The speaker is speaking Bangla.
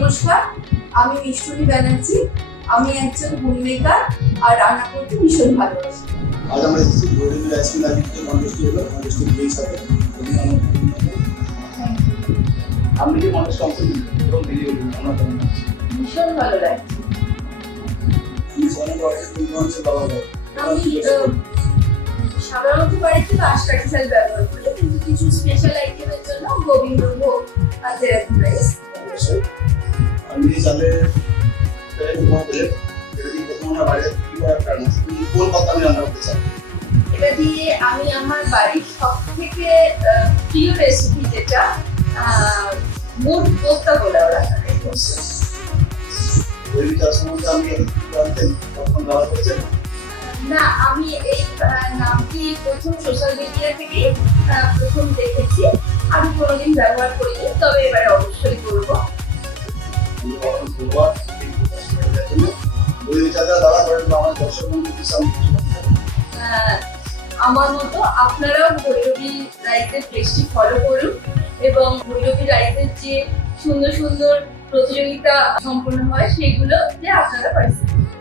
নমস্কার, আমি মিষ্টুরি ব্যানার্জি। আমি একজন হোম মেকার আর রান্না করতে ভীষণ ভালোবাসি। আজ আমরা এসেছি ভৈরবীর আইসক্রিম লাইব্রেরিতে কন্টেস্ট হলো, কন্টেস্টের প্লেস হবে। আপনি যে কন্টেস্ট অংশ নিলেন এবং ভিডিও আমরা কেমন আছি? ভীষণ ভালো লাগছে। আমি সাধারণত বাড়িতে বাঁশকাঠি চাল ব্যবহার করি, কিন্তু কিছু স্পেশাল আইটেমের জন্য গোবিন্দভোগ আর জেরাকুল রাইস। আমি চালে কোন কথা আমি রান্না করতে চাই? এটা দিয়ে আমি আমার বাড়ির সব থেকে প্রিয় রেসিপি, যেটা মুড কোফতা পোলাও রান্না করছি। ভৈরবী চাল সম্বন্ধে আমি জানতেন কখন ব্যবহার করেছেন? না, আমি এই নামটি প্রথম সোশ্যাল মিডিয়া থেকে প্রথম দেখেছি। আমি কোনোদিন ব্যবহার করিনি, তবে এবারে অবশ্যই করবো। আমার মতো আপনারাও ভৈরবী রাইসের পেজটি ফলো করুন এবং ভৈরবী রাইসের যে সুন্দর সুন্দর প্রতিযোগিতা সম্পন্ন হয় সেগুলো আপনারা পার্টিসিপেট করুন।